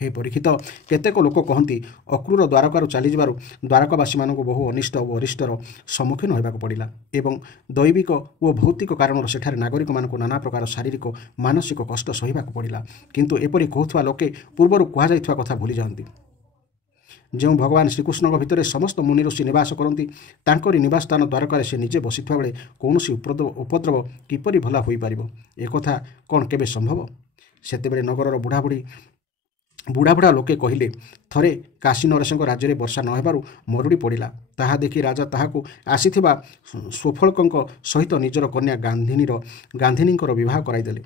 ହେ ପରୀକ୍ଷିତ, କେତେକ ଲୋକ କହନ୍ତି ଅକ୍ରୁର ଦ୍ୱାରକାରୁ ଚାଲିଯିବାରୁ ଦ୍ୱାରକାବାସୀମାନଙ୍କୁ ବହୁ ଅନିଷ୍ଟ ଓ ଅରିଷ୍ଟର ସମ୍ମୁଖୀନ ହେବାକୁ ପଡ଼ିଲା ଏବଂ ଦୈବିକ ଓ ଭୌତିକ କାରଣରୁ ସେଠାରେ ନାଗରିକମାନଙ୍କୁ ନାନା ପ୍ରକାର ଶାରୀରିକ ମାନସିକ କଷ୍ଟ ସହିବାକୁ ପଡ଼ିଲା। କିନ୍ତୁ ଏପରି କହୁଥିବା ଲୋକେ ପୂର୍ବରୁ କୁହାଯାଇଥିବା କଥା ଭୁଲିଯାଆନ୍ତି। ଯେଉଁ ଭଗବାନ ଶ୍ରୀକୃଷ୍ଣଙ୍କ ଭିତରେ ସମସ୍ତ ମୁନି ଋଷି ନିବାସ କରନ୍ତି, ତାଙ୍କରି ନିବାସ ସ୍ଥାନ ଦ୍ୱାରକାରେ ସେ ନିଜେ ବସିଥିବା ବେଳେ କୌଣସି ଉପଦ୍ରବ କିପରି ଭଲା ହୋଇପାରିବ? ଏକଥା କ'ଣ କେବେ ସମ୍ଭବ? ସେତେବେଳେ ନଗରର ବୁଢ଼ା ଲୋକେ କହିଲେ, ଥରେ କାଶୀ ନରେଶଙ୍କ ରାଜ୍ୟରେ ବର୍ଷା ନ ହେବାରୁ ମରୁଡ଼ି ପଡ଼ିଲା। ତାହା ଦେଖି ରାଜା ତାହାକୁ ଆସିଥିବା ସ୍ୱଫଳକଙ୍କ ସହିତ ନିଜର କନ୍ୟା ଗାନ୍ଧିନୀଙ୍କର ବିବାହ କରାଇଦେଲେ।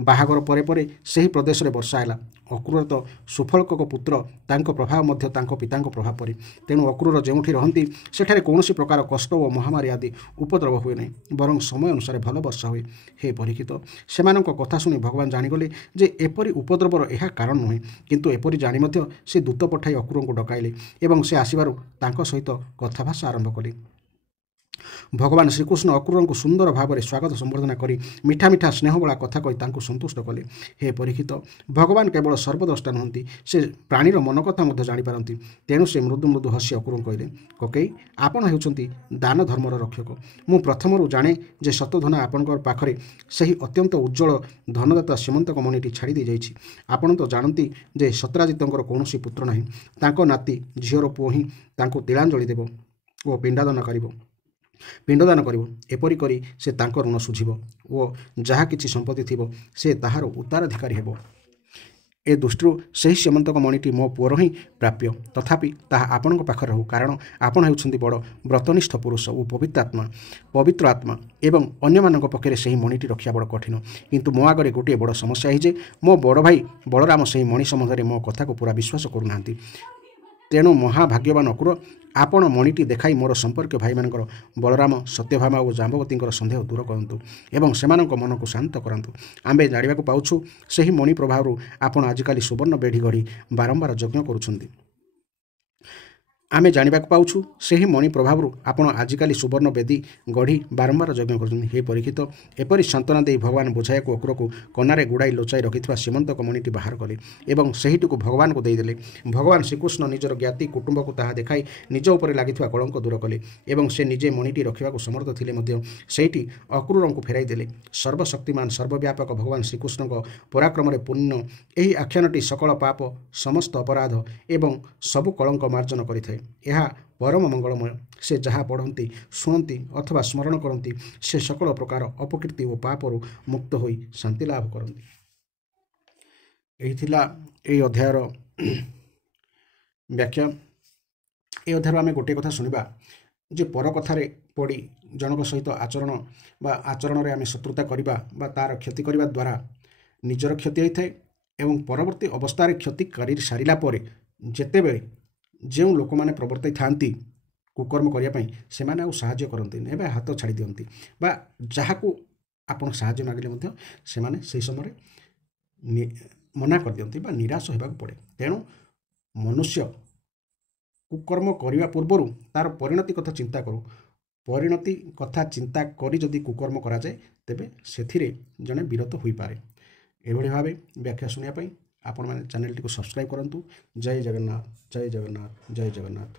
ବାହାଘର ପରେ ପରେ ସେହି ପ୍ରଦେଶରେ ବର୍ଷା ହେଲା। ଅକ୍ରୁର ତ ସୁଫଳକଙ୍କ ପୁତ୍ର, ତାଙ୍କ ପ୍ରଭାବ ମଧ୍ୟ ତାଙ୍କ ପିତାଙ୍କ ପ୍ରଭାବ ପରି। ତେଣୁ ଅକ୍ରୁର ଯେଉଁଠି ରହନ୍ତି ସେଠାରେ କୌଣସି ପ୍ରକାର କଷ୍ଟ ଓ ମହାମାରୀ ଆଦି ଉପଦ୍ରବ ହୁଏ ନାହିଁ, ବରଂ ସମୟ ଅନୁସାରେ ଭଲ ବର୍ଷା ହୁଏ। ହେ ପରୀକ୍ଷିତ, ସେମାନଙ୍କ କଥା ଶୁଣି ଭଗବାନ ଜାଣିଗଲେ ଯେ ଏପରି ଉପଦ୍ରବର ଏହା କାରଣ ନୁହେଁ। କିନ୍ତୁ ଏପରି ଜାଣି ମଧ୍ୟ ସେ ଦୂତ ପଠାଇ ଅକ୍ରୁରଙ୍କୁ ଡକାଇଲେ ଏବଂ ସେ ଆସିବାରୁ ତାଙ୍କ ସହିତ କଥାଭାଷା ଆରମ୍ଭ କଲେ। ଭଗବାନ ଶ୍ରୀକୃଷ୍ଣ ଅକ୍ରୁରଙ୍କୁ ସୁନ୍ଦର ଭାବରେ ସ୍ୱାଗତ ସମ୍ବର୍ଦ୍ଧନା କରି ମିଠା ମିଠା ସ୍ନେହବଳା କଥା କହି ତାଙ୍କୁ ସନ୍ତୁଷ୍ଟ କଲେ। ହେ ପରୀକ୍ଷିତ, ଭଗବାନ କେବଳ ସର୍ବଦ୍ରଷ୍ଟା ନୁହନ୍ତି, ସେ ପ୍ରାଣୀର ମନ କଥା ମଧ୍ୟ ଜାଣିପାରନ୍ତି। ତେଣୁ ସେ ମୃଦୁ ମୃଦୁ ହସି ଅକ୍ରୁରଙ୍କୁ କହିଲେ, କକେଇ, ଆପଣ ହେଉଛନ୍ତି ଦାନ ଧର୍ମର ରକ୍ଷକ। ମୁଁ ପ୍ରଥମରୁ ଜାଣେ ଯେ ଶତଧନ ଆପଣଙ୍କ ପାଖରେ ସେହି ଅତ୍ୟନ୍ତ ଉଜ୍ଜ୍ୱଳ ଧନଦାତା ସୀମନ୍ତକ ମଣିଟି ଛାଡ଼ି ଦେଇଯାଇଛି। ଆପଣ ତ ଜାଣନ୍ତି ଯେ ସତ୍ରାଜିତଙ୍କର କୌଣସି ପୁତ୍ର ନାହିଁ। ତାଙ୍କ ନାତି ଝିଅର ପୁଅ ହିଁ ତାଙ୍କୁ ତିଳାଞ୍ଜଳି ଦେବ ଓ ପିଣ୍ଡଦାନ କରିବ। ଏପରି କରି ସେ ତାଙ୍କ ଋଣ ଶୁଝିବ ଓ ଯାହା କିଛି ସମ୍ପତ୍ତି ଥିବ ସେ ତାହାର ଉତ୍ତରାଧିକାରୀ ହେବ। ଏ ଦୃଷ୍ଟିରୁ ସେହି ସୀମନ୍ତକ ମଣିଟି ମୋ ପୁଅର ହିଁ ପ୍ରାପ୍ୟ। ତଥାପି ତାହା ଆପଣଙ୍କ ପାଖରେ ରହୁ, କାରଣ ଆପଣ ହେଉଛନ୍ତି ବଡ଼ ବ୍ରତନିଷ୍ଠ ପୁରୁଷ ଓ ପବିତ୍ର ଆତ୍ମା ଏବଂ ଅନ୍ୟମାନଙ୍କ ପକ୍ଷରେ ସେହି ମଣିଟି ରଖିବା ବଡ଼ କଠିନ। କିନ୍ତୁ ମୋ ଆଗରେ ଗୋଟିଏ ବଡ଼ ସମସ୍ୟା ଏହି ଯେ ମୋ ବଡ଼ ଭାଇ ବଳରାମ ସେହି ମଣି ସମ୍ବନ୍ଧରେ ମୋ କଥାକୁ ପୁରା ବିଶ୍ୱାସ କରୁନାହାନ୍ତି। ତେଣୁ ମହାଭାଗ୍ୟବାନ ଅକ୍ରୁର, ଆପଣ ମଣିଟି ଦେଖାଇ ମୋର ସମ୍ପର୍କୀୟ ଭାଇମାନଙ୍କର ବଳରାମ, ସତ୍ୟଭାମା ଓ ଜାମ୍ବବତୀଙ୍କର ସନ୍ଦେହ ଦୂର କରନ୍ତୁ ଏବଂ ସେମାନଙ୍କ ମନକୁ ଶାନ୍ତ କରାନ୍ତୁ। ଆମ୍ଭେ ଜାଣିବାକୁ ପାଉଛୁ ସେହି ମଣି ପ୍ରଭାବରୁ ଆପଣ ଆଜିକାଲି ସୁବର୍ଣ୍ଣ ବେଢ଼ି ଗଢ଼ି ବାରମ୍ବାର ଯଜ୍ଞ କରୁଛନ୍ତି। ଆମେ ଜାଣିବାକୁ ପାଉଛୁ ସେହି ମଣି ପ୍ରଭାବରୁ ଆପଣ ଆଜିକାଲି ସୁବର୍ଣ୍ଣ ବେଦୀ ଗଢ଼ି ବାରମ୍ବାର ଯଜ୍ଞ କରୁଛନ୍ତି। ହେ ପରୀକ୍ଷିତ, ଏପରି ସାନ୍ତ୍ୱନା ଦେଇ ଭଗବାନ ବୁଝାଇବାକୁ ଅକ୍ରୁରକୁ କନାରେ ଗୁଡ଼ାଇ ଲୁଚାଇ ରଖିଥିବା ସୀମନ୍ତକ ମଣିଟି ବାହାର କଲେ ଏବଂ ସେହିଟିକୁ ଭଗବାନଙ୍କୁ ଦେଇଦେଲେ। ଭଗବାନ ଶ୍ରୀକୃଷ୍ଣ ନିଜର ଜ୍ଞାତି କୁଟୁମ୍ବକୁ ତାହା ଦେଖାଇ ନିଜ ଉପରେ ଲାଗିଥିବା କଳଙ୍କ ଦୂର କଲେ ଏବଂ ସେ ନିଜେ ମଣିଟି ରଖିବାକୁ ସମର୍ଥ ଥିଲେ ମଧ୍ୟ ସେଇଟି ଅକ୍ରୁରଙ୍କୁ ଫେରାଇ ଦେଲେ। ସର୍ବଶକ୍ତିମାନ ସର୍ବବ୍ୟାପକ ଭଗବାନ ଶ୍ରୀକୃଷ୍ଣଙ୍କ ପରାକ୍ରମରେ ପୂର୍ଣ୍ଣ ଏହି ଆଖ୍ୟାନଟି ସକଳ ପାପ, ସମସ୍ତ ଅପରାଧ ଏବଂ ସବୁ କଳଙ୍କ ମାର୍ଜନ କରିଥାଏ। ଏହା ପରମ ମଙ୍ଗଳମୟ। ସେ ଯାହା ପଢ଼ନ୍ତି, ଶୁଣନ୍ତି ଅଥବା ସ୍ମରଣ କରନ୍ତି ସେ ସକଳ ପ୍ରକାର ଅପକୀର୍ତ୍ତି ଓ ପାପରୁ ମୁକ୍ତ ହୋଇ ଶାନ୍ତି ଲାଭ କରନ୍ତି। ଏହି ଥିଲା ଏହି ଅଧ୍ୟାୟର ବ୍ୟାଖ୍ୟା। ଏହି ଅଧ୍ୟାୟରୁ ଆମେ ଗୋଟିଏ କଥା ଶୁଣିବା ଯେ ପର କଥାରେ ପଡ଼ି ଜଣଙ୍କ ସହିତ ଆଚରଣରେ ଆମେ ଶତ୍ରୁତା କରିବା ବା ତା'ର କ୍ଷତି କରିବା ଦ୍ୱାରା ନିଜର କ୍ଷତି ହୋଇଥାଏ ଏବଂ ପରବର୍ତ୍ତୀ ଅବସ୍ଥାରେ କ୍ଷତି କରି ସାରିଲା ପରେ ଯେତେବେଳେ ଯେଉଁ ଲୋକମାନେ ପ୍ରବର୍ତ୍ତାଇ ଥାନ୍ତି କୁକର୍ମ କରିବା ପାଇଁ, ସେମାନେ ଆଉ ସାହାଯ୍ୟ କରନ୍ତିନି, ଏବେ ହାତ ଛାଡ଼ି ଦିଅନ୍ତି ବା ଯାହାକୁ ଆପଣ ସାହାଯ୍ୟ ମାଗିଲେ ମଧ୍ୟ ସେମାନେ ସେହି ସମୟରେ ମନା କରିଦିଅନ୍ତି ବା ନିରାଶ ହେବାକୁ ପଡ଼େ। ତେଣୁ ମନୁଷ୍ୟ କୁକର୍ମ କରିବା ପୂର୍ବରୁ ତା'ର ପରିଣତି କଥା ଚିନ୍ତା କରୁ। ପରିଣତି କଥା ଚିନ୍ତା କରି ଯଦି କୁକର୍ମ କରାଯାଏ ତେବେ ସେଥିରେ ଜଣେ ବିରତ ହୋଇପାରେ। ଏଭଳି ଭାବେ ବ୍ୟାଖ୍ୟା ଶୁଣିବା ପାଇଁ ଆପଣମାନେ ଚ୍ୟାନେଲଟିକୁ ସବସ୍କ୍ରାଇବ୍ କରନ୍ତୁ। ଜୟ ଜଗନ୍ନାଥ, ଜୟ ଜଗନ୍ନାଥ, ଜୟ ଜଗନ୍ନାଥ।